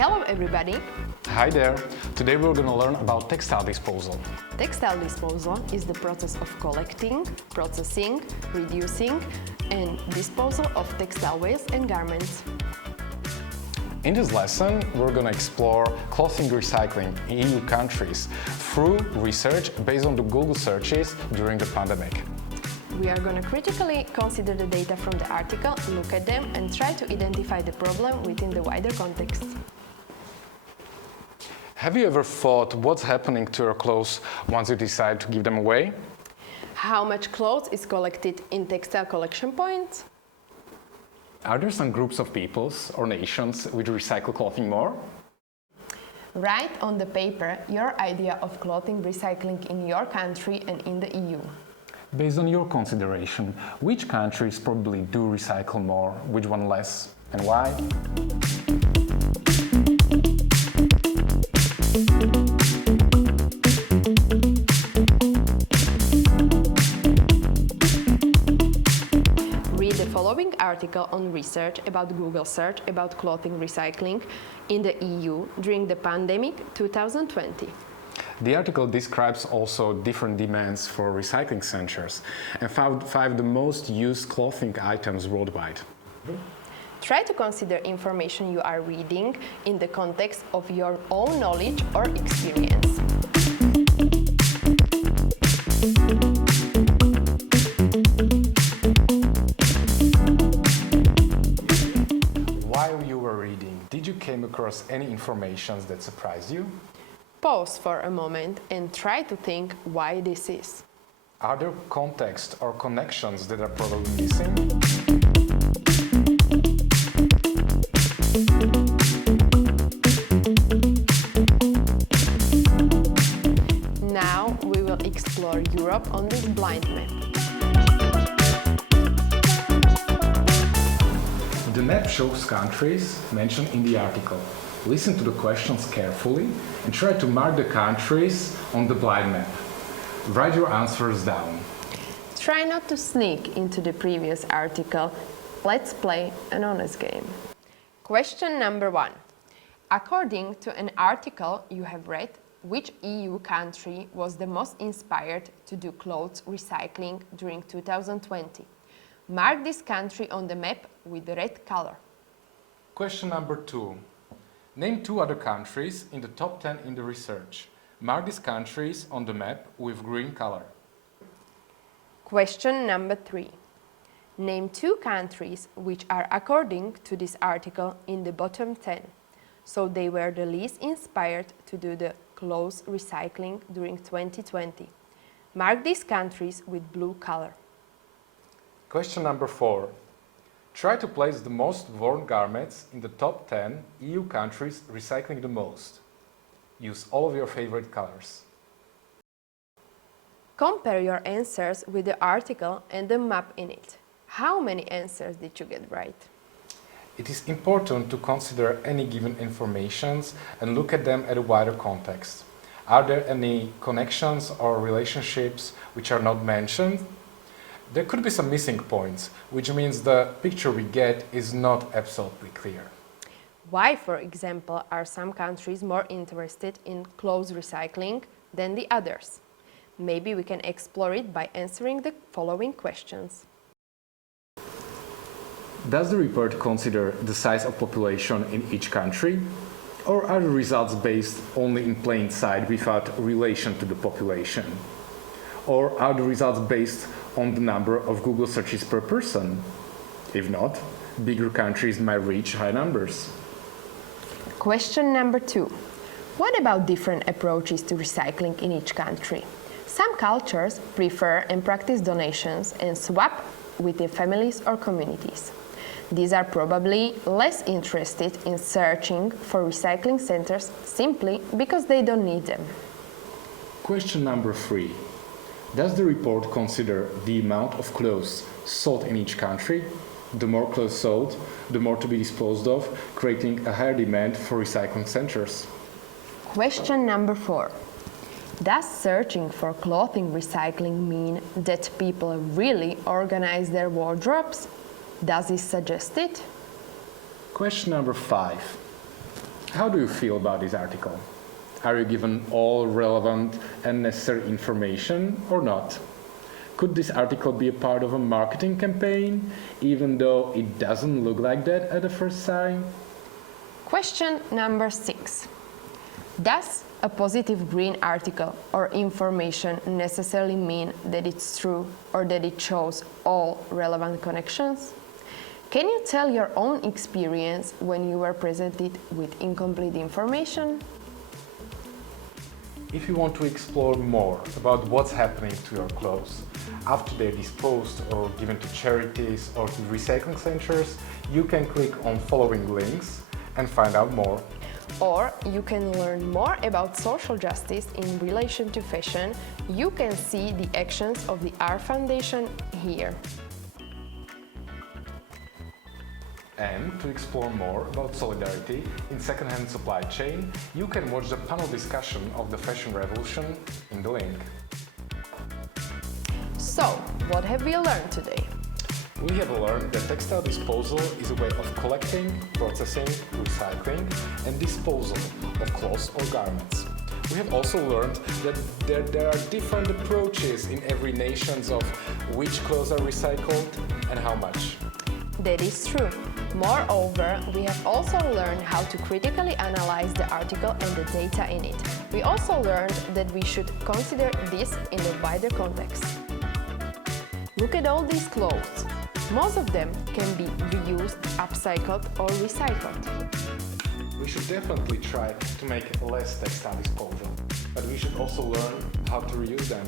Hello everybody! Hi there! Today we're going to learn about textile disposal. Textile disposal is the process of collecting, processing, reducing and disposal of textile waste and garments. In this lesson, we're going to explore clothing recycling in EU countries through research based on the Google searches during the pandemic. We are going to critically consider the data from the article, look at them and try to identify the problem within the wider context. Have you ever thought what's happening to your clothes once you decide to give them away? How much clothes is collected in textile collection points? Are there some groups of peoples or nations which recycle clothing more? Write on the paper your idea of clothing recycling in your country and in the EU. Based on your consideration, which countries probably do recycle more, which one less, and why? Read the following article on research about Google search about clothing recycling in the EU during the pandemic 2020. The article describes also different demands for recycling centers and found 5 the most used clothing items worldwide. Try to consider information you are reading in the context of your own knowledge or experience. While you were reading, did you come across any information that surprised you? Pause for a moment and try to think why this is. Are there contexts or connections that are probably missing? Now we will explore Europe on this blind map. The map shows countries mentioned in the article. Listen to the questions carefully and try to mark the countries on the blind map. Write your answers down. Try not to sneak into the previous article. Let's play an honest game. Question number 1. According to an article you have read, which EU country was the most inspired to do clothes recycling during 2020? Mark this country on the map with the red color. Question number 2. Name 2 other countries in the top 10 in the research. Mark these countries on the map with green color. Question number 3. Name 2 countries which are according to this article in the bottom 10. So they were the least inspired to do the clothes recycling during 2020. Mark these countries with blue color. Question number 4. Try to place the most worn garments in the top 10 EU countries recycling the most. Use all of your favorite colors. Compare your answers with the article and the map in it. How many answers did you get right? It is important to consider any given informations and look at them at a wider context. Are there any connections or relationships which are not mentioned? There could be some missing points, which means the picture we get is not absolutely clear. Why, for example, are some countries more interested in clothes recycling than the others? Maybe we can explore it by answering the following questions. Does the report consider the size of population in each country? Or are the results based only in plain sight without relation to the population? Or are the results based on the number of Google searches per person? If not, bigger countries might reach high numbers. Question number 2. What about different approaches to recycling in each country? Some cultures prefer and practice donations and swap with their families or communities. These are probably less interested in searching for recycling centers simply because they don't need them. Question number 3. Does the report consider the amount of clothes sold in each country? The more clothes sold, the more to be disposed of, creating a higher demand for recycling centers. Question number 4. Does searching for clothing recycling mean that people really organize their wardrobes? Does it suggest it? Question number 5. How do you feel about this article? Are you given all relevant and necessary information or not? Could this article be a part of a marketing campaign, even though it doesn't look like that at the first sight? Question number 6. Does a positive green article or information necessarily mean that it's true or that it shows all relevant connections? Can you tell your own experience when you were presented with incomplete information? If you want to explore more about what's happening to your clothes after they're disposed or given to charities or to recycling centers, you can click on following links and find out more. Or you can learn more about social justice in relation to fashion. You can see the actions of the R Foundation here. And to explore more about solidarity in second-hand supply chain, you can watch the panel discussion of the Fashion Revolution in the link. So, what have we learned today? We have learned that textile disposal is a way of collecting, processing, recycling and disposal of clothes or garments. We have also learned that there are different approaches in every nation of which clothes are recycled and how much. That is true. Moreover, we have also learned how to critically analyze the article and the data in it. We also learned that we should consider this in a wider context. Look at all these clothes. Most of them can be reused, upcycled or recycled. We should definitely try to make less textile disposal, but we should also learn how to reuse them.